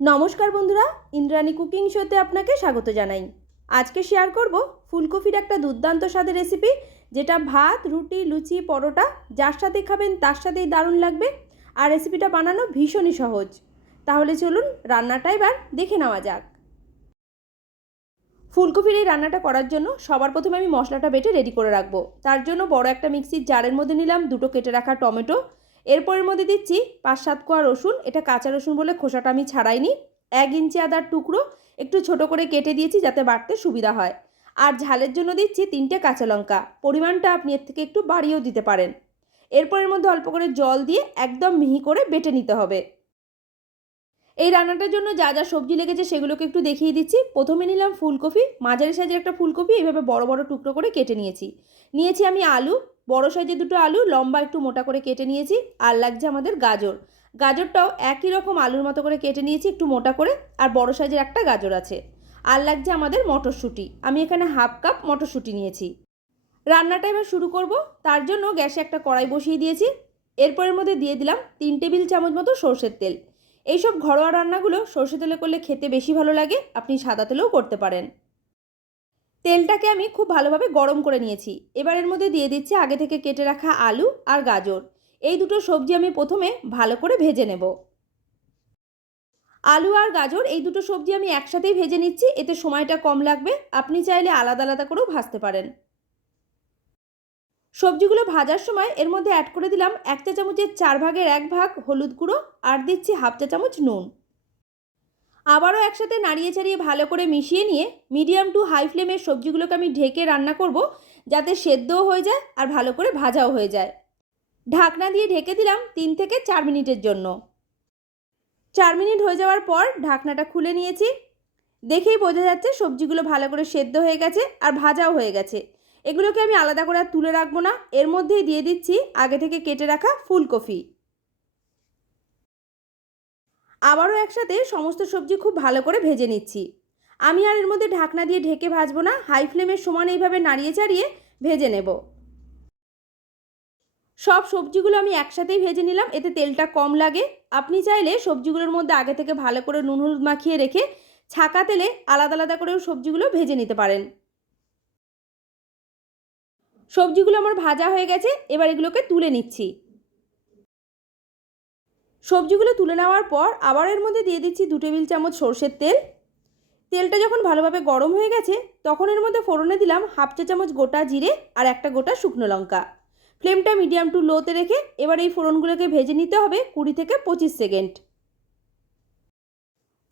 নমস্কার বন্ধুরা, ইন্দ্রাণী কুকিং শোতে আপনাকে স্বাগত জানাই। আজকে শেয়ার করব ফুলকপির একটা দুর্দান্ত স্বাদের রেসিপি যেটা ভাত, রুটি, লুচি, পরোটা, যার সাথে খাবেন তার সাথেই দারুণ লাগবে। আর রেসিপিটা বানানো ভীষণই সহজ। তাহলে চলুন রান্নাটা এবার দেখে নেওয়া যাক। ফুলকপির এই রান্নাটা করার জন্য সবার প্রথমে আমি মশলাটা বেটে রেডি করে রাখব। তার জন্য বড় একটা মিক্সির জারের মধ্যে নিলাম দুটো কেটে রাখা টমেটো এরপরের মধ্যে দিচ্ছি পাঁচ সাত কোয়া রসুন। এটা কাঁচা রসুন বলে খোসাটা আমি ছাড়াইনি। এক ইঞ্চি আদার টুকরো একটু ছোট করে কেটে দিয়েছি যাতে বাড়তে সুবিধা হয়। আর ঝালের জন্য দিচ্ছি তিনটে কাঁচা লঙ্কা। পরিমাণটা আপনি এর থেকে একটু বাড়িয়েও দিতে পারেন। এরপরের মধ্যে অল্প করে জল দিয়ে একদম মিহি করে বেটে নিতে হবে। এই রান্নাটার জন্য যা যা সবজি লেগেছে সেগুলোকে একটু দেখিয়ে দিচ্ছি। প্রথমে নিলাম ফুলকপি। মাঝারি সাইজের একটা ফুলকপি, এইভাবে বড় বড় টুকরো করে কেটে নিয়েছি। নিয়েছি আমি আলু বড় সাইজের দুটো আলু, লম্বা একটু মোটা করে কেটে নিয়েছি আর লাগছে আমাদের গাজর। গাজরটাও একই রকম আলুর মতো করে কেটে নিয়েছি একটু মোটা করে আর বড় সাইজের একটা গাজর আছে। আর লাগছে আমাদের মটরশুঁটি। আমি এখানে হাফ কাপ মটরশুঁটি নিয়েছি। রান্নাটা এবার শুরু করব। তার জন্য গ্যাসে একটা কড়াই বসিয়ে দিয়েছি। এরপরের মধ্যে দিয়ে দিলাম তিন টেবিল চামচ মতো সর্ষের তেল। এইসব ঘরোয়া রান্নাগুলো সর্ষে তেলে করলে খেতে বেশি ভালো লাগে, আপনি সাদা তেলেও করতে পারেন। তেলটাকে আমি খুব ভালোভাবে গরম করে নিয়েছি। এবার এর মধ্যে দিয়ে দিচ্ছি আগে থেকে কেটে রাখা আলু আর গাজর। এই দুটো সবজি আমি প্রথমে ভালো করে ভেজে নেব। আলু আর গাজর এই দুটো সবজি আমি একসাথেই ভেজে নিচ্ছি। এতে সময়টা কম লাগবে। আপনি চাইলে আলাদা আলাদা করেও ভাজতে পারেন। সবজিগুলো ভাজার সময় এর মধ্যে অ্যাড করে দিলাম এক চা চামচের চার ভাগের এক ভাগ হলুদ গুঁড়ো আর দিচ্ছি হাফ চা চামচ নুন। আবারও একসাথে নাড়িয়ে চাড়িয়ে ভালো করে মিশিয়ে নিয়ে মিডিয়াম টু হাই ফ্লেমের সবজিগুলোকে আমি ঢেকে রান্না করব, যাতে সেদ্ধও হয়ে যায় আর ভালো করে ভাজাও হয়ে যায়। ঢাকনা দিয়ে ঢেকে দিলাম তিন থেকে চার মিনিটের জন্য। চার মিনিট হয়ে যাওয়ার পর ঢাকনাটা খুলে নিয়েছি। দেখেই বোঝা যাচ্ছে সবজিগুলো ভালো করে সেদ্ধ হয়ে গেছে আর ভাজাও হয়ে গেছে। এগুলোকে আমি আলাদা করে তুলে রাখব না। এর মধ্যেই দিয়ে দিচ্ছি আগে থেকে কেটে রাখা ফুলকপি। আবারও একসাথে সমস্ত সবজি খুব ভালো করে ভেজে নিচ্ছি। আমি আর এর মধ্যে ঢাকনা দিয়ে ঢেকে ভাজবো না, হাই ফ্লেমের সমান এইভাবে নাড়িয়ে চাড়িয়ে ভেজে নেব। সব সবজিগুলো আমি একসাথেই ভেজে নিলাম, এতে তেলটা কম লাগে। আপনি চাইলে সবজিগুলোর মধ্যে আগে থেকে ভালো করে নুন হলুদ মাখিয়ে রেখে ছাকা তেলে আলাদা আলাদা করেও সবজিগুলো ভেজে নিতে পারেন। সবজিগুলো আমার ভাজা হয়ে গেছে, এবার এগুলোকে তুলে নিচ্ছি। সবজিগুলো তুলে নেওয়ার পর আবার এর মধ্যে দিয়ে দিচ্ছি দু টেবিল চামচ সর্ষের তেল। তেলটা যখন ভালোভাবে গরম হয়ে গেছে, তখন এর মধ্যে ফোড়নে দিলাম হাফ চা চামচ গোটা জিরে আর একটা গোটা শুকনো লঙ্কা। ফ্লেমটা মিডিয়াম টু লোতে রেখে এবার এই ফোড়নগুলোকে ভেজে নিতে হবে কুড়ি থেকে পঁচিশ সেকেন্ড।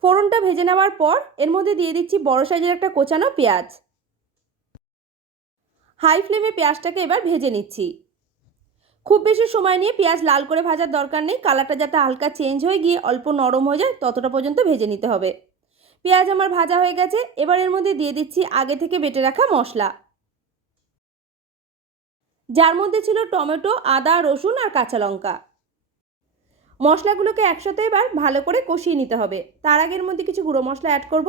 ফোড়নটা ভেজে নেওয়ার পর এর মধ্যে দিয়ে দিচ্ছি বড় সাইজের একটা কোচানো পেঁয়াজ। হাই ফ্লেমে পেঁয়াজটাকে এবার ভেজে নিচ্ছি। খুব বেশি সময় নিয়ে পেঁয়াজ লাল করে ভাজার দরকার নেই। কালারটা যাতে হালকা চেঞ্জ হয়ে গিয়ে অল্প নরম হয়ে যায়, ততটা পর্যন্ত ভেজে নিতে হবে। পেঁয়াজ আমার ভাজা হয়ে গেছে, এবার এর মধ্যে দিয়ে দিচ্ছি আগে থেকে বেটে রাখা মশলা। যার মধ্যে ছিল টমেটো, আদা, রসুন আর কাঁচা লঙ্কা। মশলাগুলোকে একসাথে এবার ভালো করে কষিয়ে নিতে হবে। তার আগের মধ্যে কিছু গুঁড়ো মশলা অ্যাড করব।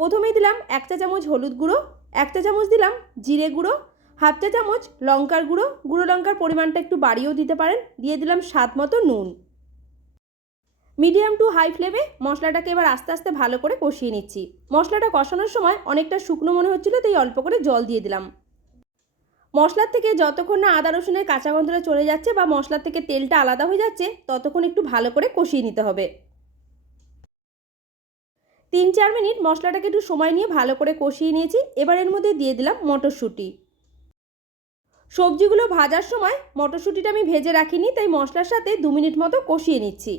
প্রথমেই দিলাম এক চা চামচ হলুদ গুঁড়ো, এক চা চামচ দিলাম জিরে গুঁড়ো হাফ চা চামচ লঙ্কার গুঁড়ো গুঁড়ো লঙ্কার পরিমাণটা একটু বাড়িয়েও দিতে পারেন। দিয়ে দিলাম স্বাদ মতো নুন। মিডিয়াম টু হাই ফ্লেমে মশলাটাকে এবার আস্তে আস্তে ভালো করে কষিয়ে নিচ্ছি। মশলাটা কষানোর সময় অনেকটা শুকনো মনে হচ্ছিল, তাই অল্প করে জল দিয়ে দিলাম। মশলার থেকে যতক্ষণ না আদা, রসুনের কাঁচা গন্ধটা চলে যাচ্ছে বা মশলার থেকে তেলটা আলাদা হয়ে যাচ্ছে, ততক্ষণ একটু ভালো করে কষিয়ে নিতে হবে। তিন চার মিনিট মশলাটাকে একটু সময় নিয়ে ভালো করে কষিয়ে নিয়েছি। এবার এর মধ্যে দিয়ে দিলাম মটরশুঁটি। সবজিগুলো ভাজার সময় মটরশুঁটিটা আমি ভেজে রাখিনি, তাই মশলার সাথে দু মিনিট মতো কষিয়ে নিচ্ছি।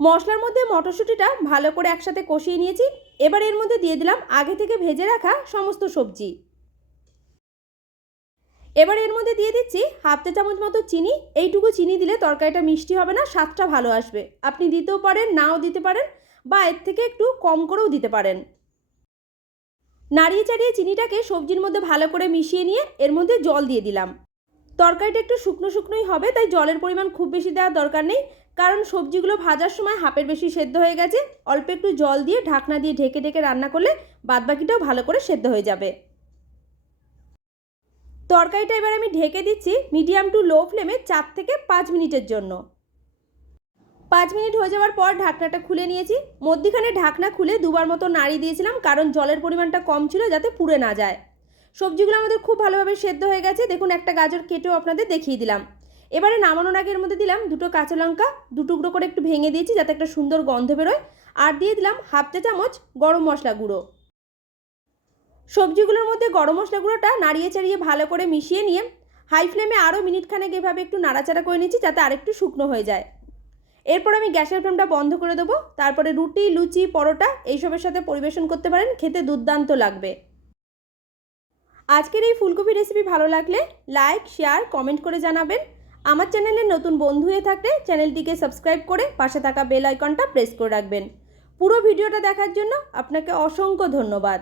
মশলার মধ্যে মটরশুঁটিটা ভালো করে একসাথে কষিয়ে নিয়েছি। এবার এর মধ্যে দিয়ে দিলাম আগে থেকে ভেজে রাখা সমস্ত সবজি। এবার এর মধ্যে দিয়ে দিচ্ছি হাফ চা চামচ মতো চিনি। এইটুকু চিনি দিলে তরকারিটা মিষ্টি হবে না, স্বাদটা ভালো আসবে। আপনি দিতেও পারেন, নাও দিতে পারেন, বা এর থেকে একটু কম করেও দিতে পারেন। নাড়িয়ে চাড়িয়ে চিনিটাকে সবজির মধ্যে ভালো করে মিশিয়ে নিয়ে এর মধ্যে জল দিয়ে দিলাম। তরকারিটা একটু শুকনো শুকনোই হবে, তাই জলের পরিমাণ খুব বেশি দেওয়ার দরকার নেই, কারণ সবজিগুলো ভাজার সময় হাফের বেশি সেদ্ধ হয়ে গেছে। অল্প একটু জল দিয়ে ঢাকনা দিয়ে ঢেকে ঢেকে রান্না করলে বাদবাকিটাও ভালো করে সেদ্ধ হয়ে যাবে। তরকারিটা এবার আমি ঢেকে দিচ্ছি মিডিয়াম টু লো ফ্লেমে চার থেকে পাঁচ মিনিটের জন্য। পাঁচ মিনিট হয়ে যাওয়ার পর ঢাকনাটা খুলে নিয়েছি। মধ্যিখানে ঢাকনা খুলে দুবার মতো নাড়ি দিয়েছিলাম, কারণ জলের পরিমাণটা কম ছিল যাতে পুড়ে না যায়। সবজিগুলো আমাদের খুব ভালোভাবে সেদ্ধ হয়ে গেছে। দেখুন, একটা গাজর কেটেও আপনাদের দেখিয়ে দিলাম। এবারে নামানোর আগে এর মধ্যে দিলাম দুটো কাঁচা লঙ্কা, দু টুকরো করে একটু ভেঙে দিয়েছি যাতে একটা সুন্দর গন্ধ বেরোয়। আর দিয়ে দিলাম হাফ চা চামচ গরম মশলা গুঁড়ো। সবজিগুলোর মধ্যে গরম মশলা গুঁড়োটা নাড়িয়ে চাড়িয়ে ভালো করে মিশিয়ে নিয়ে হাই ফ্লেমে আরও মিনিটখানেক এভাবে একটু নাড়াচাড়া করে নিচ্ছি যাতে আরেকটু শুকনো হয়ে যায়। এরপর আমি গ্যাসের ফ্লেমটা বন্ধ করে দেবো। তারপরে রুটি, লুচি, পরোটা এইসবের সাথে পরিবেশন করতে পারেন, খেতে দুর্দান্ত লাগবে। আজকের এই ফুলকপি রেসিপি ভালো লাগলে লাইক শেয়ার কমেন্ট করে জানাবেন। আমার চ্যানেলে নতুন বন্ধু হয়ে থাকলে চ্যানেলটিকে সাবস্ক্রাইব করে পাশে থাকা বেল আইকনটা প্রেস করে রাখবেন। পুরো ভিডিওটা দেখার জন্য আপনাকে অসংখ্য ধন্যবাদ।